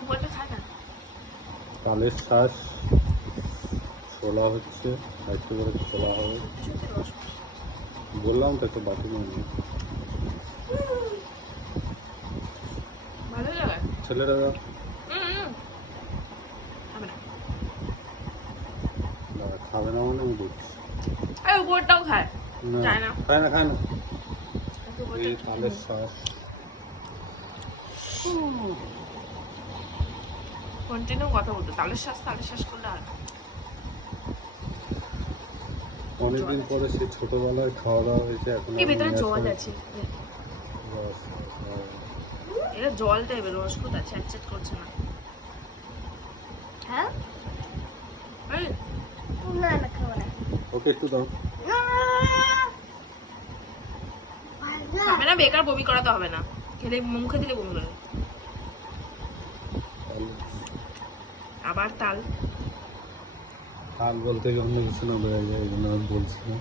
উপরটা খা না। তালের শ্বাস ছোলা হচ্ছে, একটু করে ছোলা হবে। বললাম তো একটা বাটি নিয়ে ভালো লাগে ছেলেরা খাবে না মানে আমি দিচ্ছি। উপরটাও খায় না না খায় না খায় না। এই তালের শ্বাস কন্টিনিউ কথা বলতো তালের শ্বাস করলে আর অনেকদিন পরে সে ছোটবেলায় খাওয়া দাওয়া হয়েছে। এখন এই ভেতরে জল আছে, এটা জল টাইপের রসকুত আছে, অ্যাকসেপ্ট করছে না। হ্যাঁ না না খাবো না। ওকে একটু দাও। খাবে না, বেকার বমি করাতে হবে না, খেলে মুখে দিলে বমি করে। আবার তাল বলতে অন্য কিছু না বোঝা যায়, এই জন্য আমি বলছি না।